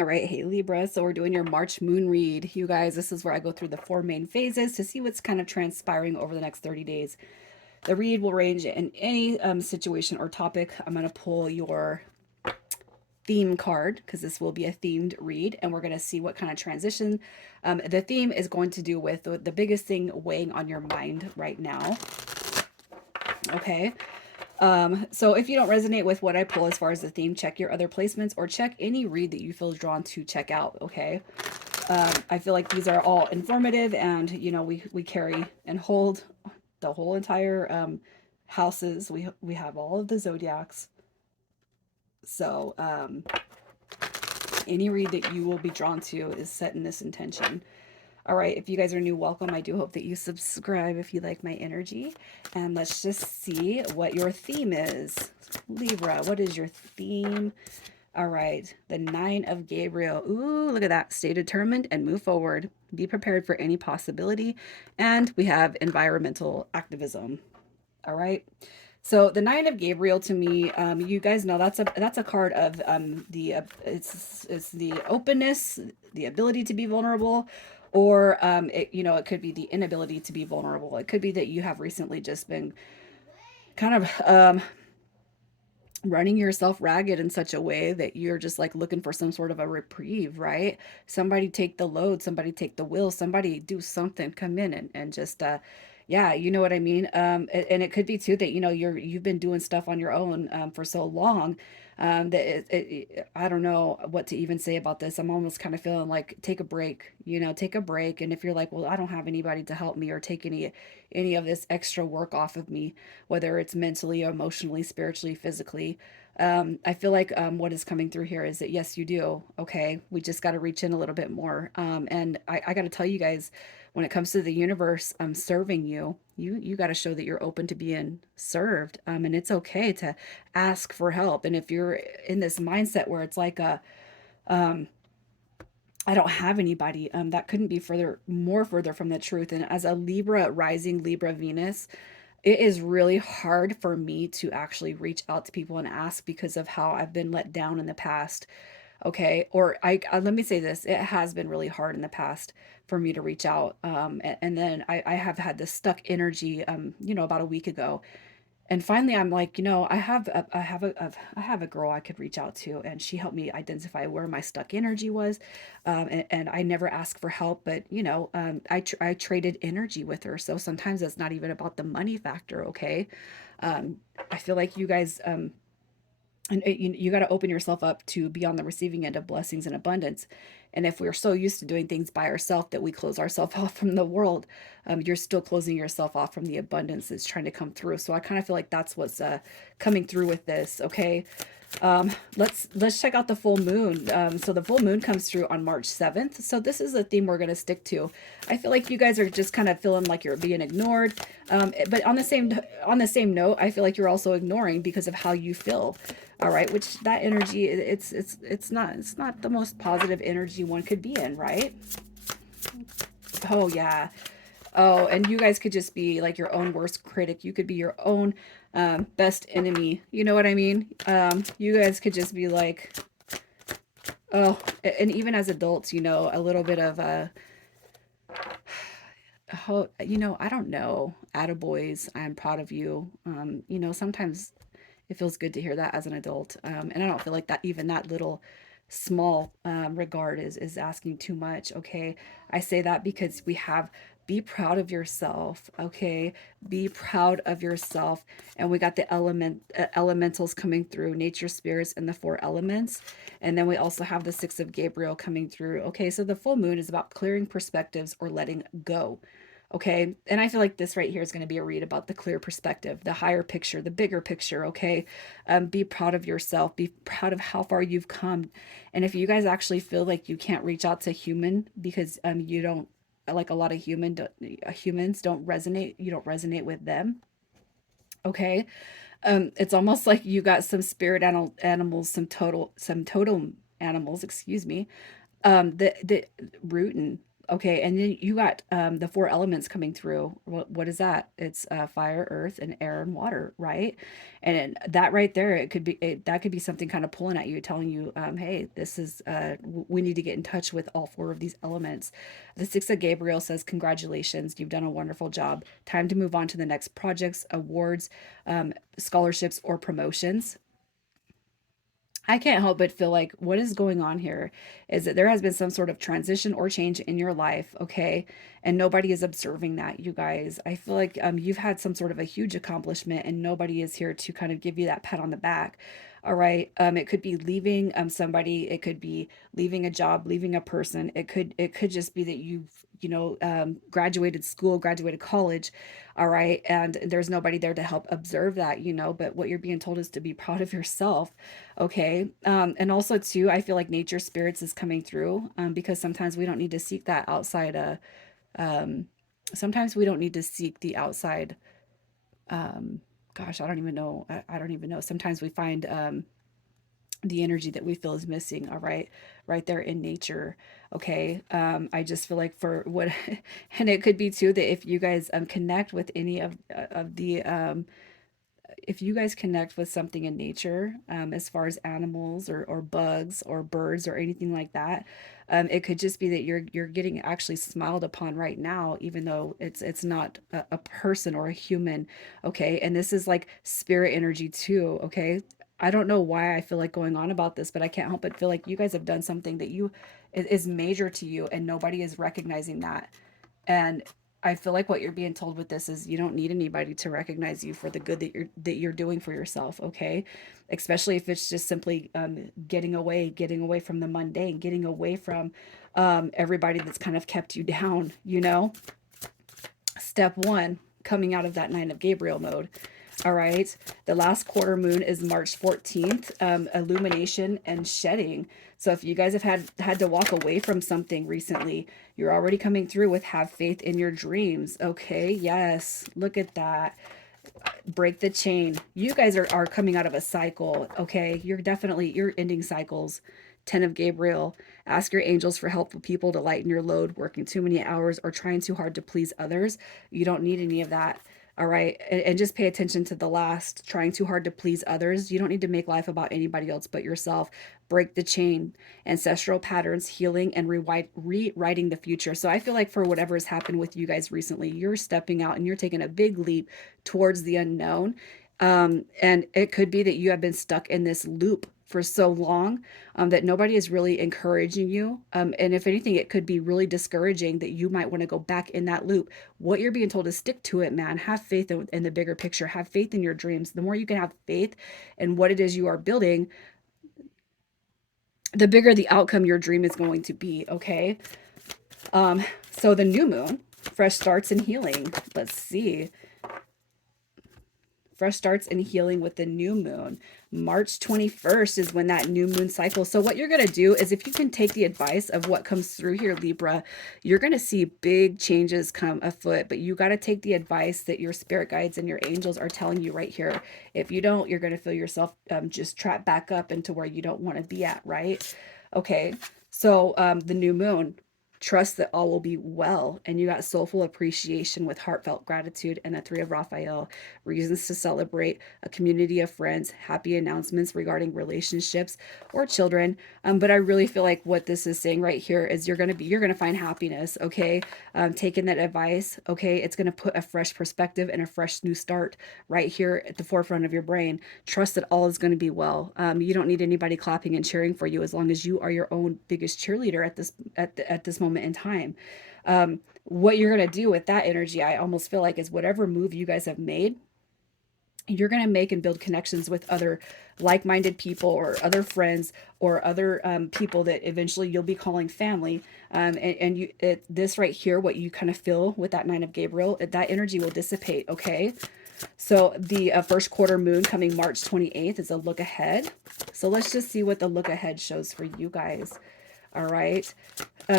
All right, hey Libra. So we're doing your March moon read. You guys, this is where I go through the four main phases to see what's kind of transpiring over the next 30 days. The read will range in any situation or topic. I'm going to pull your theme card because this will be a themed read, and we're going to see what kind of transition. The theme is going to do with the biggest thing weighing on your mind right now. Okay. So if you don't resonate with what I pull as far as the theme, check your other placements or check any read that you feel drawn to check out. Okay. I feel like these are all informative, and we carry and hold the whole entire houses. We have all of the zodiacs. So any read that you will be drawn to is set in this intention. All right, if you guys are new, welcome. I do hope that you subscribe if you like my energy. And let's just see what your theme is. Libra, what is your theme? All right, the Nine of Gabriel. Ooh, look at that. Stay determined and move forward. Be prepared for any possibility. And we have environmental activism. All right. So the Nine of Gabriel to me, you guys know that's a card of it's the openness, the ability to be vulnerable, or it could be the inability to be vulnerable. It could be that you have recently just been kind of running yourself ragged in such a way that you're just like looking for some sort of a reprieve, right? Somebody take the load, somebody take the wheel, somebody do something, come in and just yeah, you know what I mean? And it could be too that you've been doing stuff on your own for so long that I don't know what to even say about this. I'm almost kind of feeling like take a break, take a break. And if you're like, well, I don't have anybody to help me or take any of this extra work off of me, whether it's mentally, emotionally, spiritually, physically. I feel like what is coming through here is that yes, you do. Okay, we just got to reach in a little bit more. And I got to tell you guys, when it comes to the universe serving you, you got to show that you're open to being served. And it's okay to ask for help. And if you're in this mindset where it's like um, I don't have anybody. That couldn't be more further from the truth. And as a Libra rising, Libra Venus, it is really hard for me to actually reach out to people and ask because of how I've been let down in the past. Okay. Or let me say this, it has been really hard in the past for me to reach out. And then I have had this stuck energy, about a week ago. And finally, I'm like, I have a girl I could reach out to, and she helped me identify where my stuck energy was. And I never asked for help, but I traded energy with her. So sometimes it's not even about the money factor. Okay. Um, I feel like you guys, and you got to open yourself up to be on the receiving end of blessings and abundance. And if we're so used to doing things by ourselves that we close ourselves off from the world, you're still closing yourself off from the abundance that's trying to come through. So I kind of feel like that's what's coming through with this. Okay. Let's check out the full moon. So the full moon comes through on March 7th. So this is a theme we're going to stick to. I feel like you guys are just kind of feeling like you're being ignored. But on the same note, I feel like you're also ignoring because of how you feel. All right, which that energy, it's not the most positive energy one could be in, right? Oh yeah. Oh, and you guys could just be like your own worst critic. You could be your own best enemy. You know what I mean? You guys could just be like, oh, and even as adults, a little bit of I don't know, attaboys, I'm proud of you. Sometimes it feels good to hear that as an adult. And I don't feel like that even that little small regard is asking too much. Okay. I say that because we have be proud of yourself. Okay. Be proud of yourself. And we got the elementals coming through, nature spirits and the four elements. And then we also have the six of Gabriel coming through. Okay. So the full moon is about clearing perspectives or letting go. Okay. And I feel like this right here is going to be a read about the clear perspective, the higher picture, the bigger picture. Okay. Be proud of yourself. Be proud of how far you've come. And if you guys actually feel like you can't reach out to human because you don't like a lot of humans don't resonate, you don't resonate with them. Okay. It's almost like you got some spirit animals, some totem animals, excuse me, that rootin'. Okay, and then you got the four elements coming through. What is that? It's fire, earth, and air and water, right? And that right there, that could be something kind of pulling at you, telling you, hey, this is we need to get in touch with all four of these elements. The Six of Gabriel says, congratulations, you've done a wonderful job. Time to move on to the next projects, awards, scholarships, or promotions. I can't help but feel like what is going on here is that there has been some sort of transition or change in your life, okay? And nobody is observing that, you guys. I feel like you've had some sort of a huge accomplishment and nobody is here to kind of give you that pat on the back. All right. It could be leaving somebody, it could be leaving a job, leaving a person. It could just be that graduated school, graduated college, all right, and there's nobody there to help observe that, but what you're being told is to be proud of yourself. Okay. And also too, I feel like nature spirits is coming through because sometimes we don't need to seek that outside. Um, sometimes we don't need to seek the outside. Um, Gosh, I don't even know. I don't even know. Sometimes we find the energy that we feel is missing. All right, right there in nature. Okay. I just feel like for what, and it could be too that if you guys connect with any of the if you guys connect with something in nature, as far as animals or bugs or birds or anything like that, it could just be that you're getting actually smiled upon right now, even though it's not a person or a human. Okay, and this is like spirit energy too. Okay, I don't know why I feel like going on about this, but I can't help but feel like you guys have done something that you is major to you, and nobody is recognizing that. And I feel like what you're being told with this is you don't need anybody to recognize you for the good that you're doing for yourself, okay? Especially if it's just simply getting away from the mundane, getting away from everybody that's kind of kept you down, you know? Step one, coming out of that Nine of Gabriel mode. All right. The last quarter moon is March 14th, illumination and shedding. So if you guys have had to walk away from something recently, you're already coming through with have faith in your dreams. Okay. Yes. Look at that. Break the chain. You guys are coming out of a cycle. Okay. You're ending cycles. 10 of Gabriel. Ask your angels for helpful people to lighten your load, working too many hours or trying too hard to please others. You don't need any of that. All right. And just pay attention to the last, trying too hard to please others. You don't need to make life about anybody else but yourself. Break the chain, ancestral patterns, healing, and rewriting the future. So I feel like for whatever has happened with you guys recently, you're stepping out and you're taking a big leap towards the unknown. And it could be that you have been stuck in this loop for so long that nobody is really encouraging you. And if anything, it could be really discouraging that you might want to go back in that loop. What you're being told is stick to it, man. Have faith in the bigger picture. Have faith in your dreams. The more you can have faith in what it is you are building, the bigger the outcome your dream is going to be. Okay. So the new moon, fresh starts and healing. Let's see. Fresh starts and healing with the new moon. March 21st is when that new moon cycle. So, what you're going to do is if you can take the advice of what comes through here, Libra, you're going to see big changes come afoot. But you got to take the advice that your spirit guides and your angels are telling you right here. If you don't, you're going to feel yourself just trapped back up into where you don't want to be at, right? Okay. So, the new moon, trust that all will be well. And you got soulful appreciation with heartfelt gratitude and the Three of Raphael, reasons to celebrate, a community of friends, happy announcements regarding relationships or children. But I really feel like what this is saying right here is you're gonna find happiness. Okay, taking that advice. Okay, it's gonna put a fresh perspective and a fresh new start right here at the forefront of your brain. Trust that all is going to be well. You don't need anybody clapping and cheering for you as long as you are your own biggest cheerleader at this moment in time. What you're going to do with that energy, I almost feel like, is whatever move you guys have made, you're going to make and build connections with other like-minded people or other friends or other people that eventually you'll be calling family. This right here, what you kind of feel with that Nine of Gabriel, that energy will dissipate. Okay. So the first quarter moon coming March 28th is a look ahead. So let's just see what the look ahead shows for you guys. All right.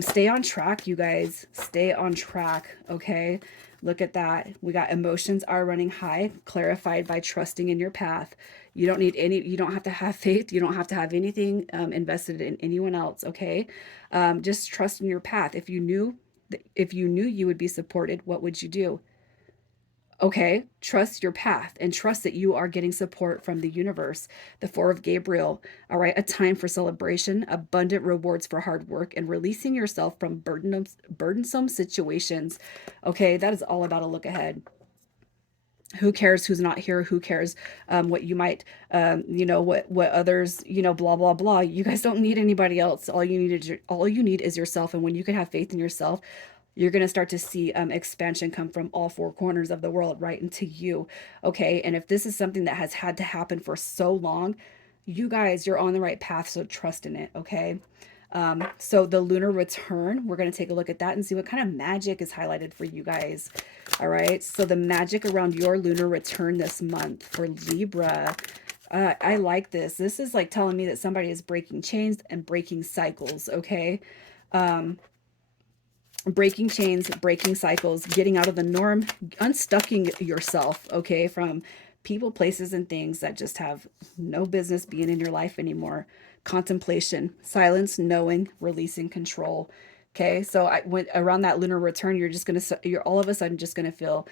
Stay on track, you guys. Stay on track. Okay. Look at that. We got emotions are running high, clarified by trusting in your path. You don't have to have faith. You don't have to have anything invested in anyone else. Okay. Just trust in your path. If you knew If you knew you would be supported, what would you do? Okay, trust your path and trust that you are getting support from the universe. The Four of Gabriel, all right, a time for celebration, abundant rewards for hard work, and releasing yourself from burdensome situations. Okay, that is all about a look ahead. Who cares who's not here? Who cares what you might, what others, blah blah blah. You guys don't need anybody else. All you need is yourself. And when you can have faith in yourself, you're going to start to see expansion come from all four corners of the world right into you. Okay. And if this is something that has had to happen for so long, you guys, you're on the right path. So trust in it. Okay. So the lunar return, we're going to take a look at that and see what kind of magic is highlighted for you guys. All right. So the magic around your lunar return this month for Libra. I like this. This is like telling me that somebody is breaking chains and breaking cycles. Okay. Breaking chains, breaking cycles, getting out of the norm, unstucking yourself, okay, from people, places, and things that just have no business being in your life anymore. Contemplation, silence, knowing, releasing control. Okay, so I went around that lunar return. You're all of a sudden just gonna feel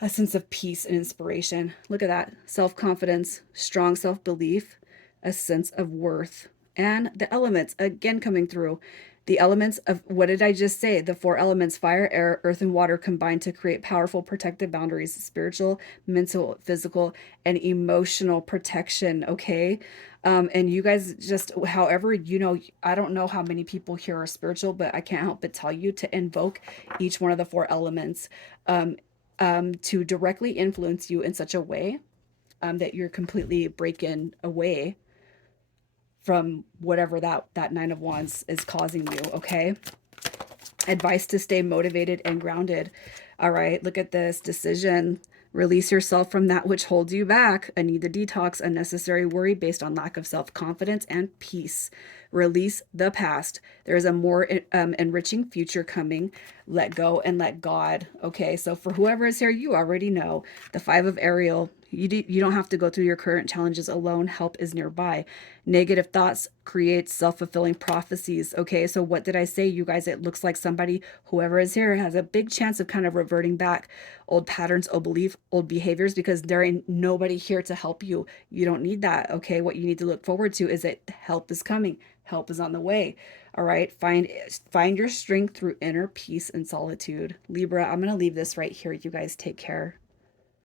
a sense of peace and inspiration. Look at that. Self confidence, strong self belief, a sense of worth. And the elements again coming through. The elements of what did I just say? The four elements fire, air, earth, and water combine to create powerful protective boundaries spiritual, mental, physical, and emotional protection. Okay. And you guys just, however, I don't know how many people here are spiritual, but I can't help but tell you to invoke each one of the four elements. Um, to directly influence you in such a way that you're completely breaking away from whatever that Nine of Wands is causing you. Okay. Advice to stay motivated and grounded. All right, look at this decision. Release yourself from that which holds you back. A need to detox, unnecessary worry based on lack of self confidence and peace. Release the past. There is a more enriching future coming. Let go and let God. Okay, so for whoever is here, you already know the Five of Ariel. You don't have to go through your current challenges alone. Help is nearby. Negative thoughts create self-fulfilling prophecies. Okay, so what did I say, you guys? It looks like somebody, whoever is here, has a big chance of kind of reverting back old patterns, old belief, old behaviors, because there ain't nobody here to help you. You don't need that. Okay, what you need to look forward to is that help is coming. Help is on the way. All right, find your strength through inner peace and solitude. Libra, I'm going to leave this right here. You guys take care.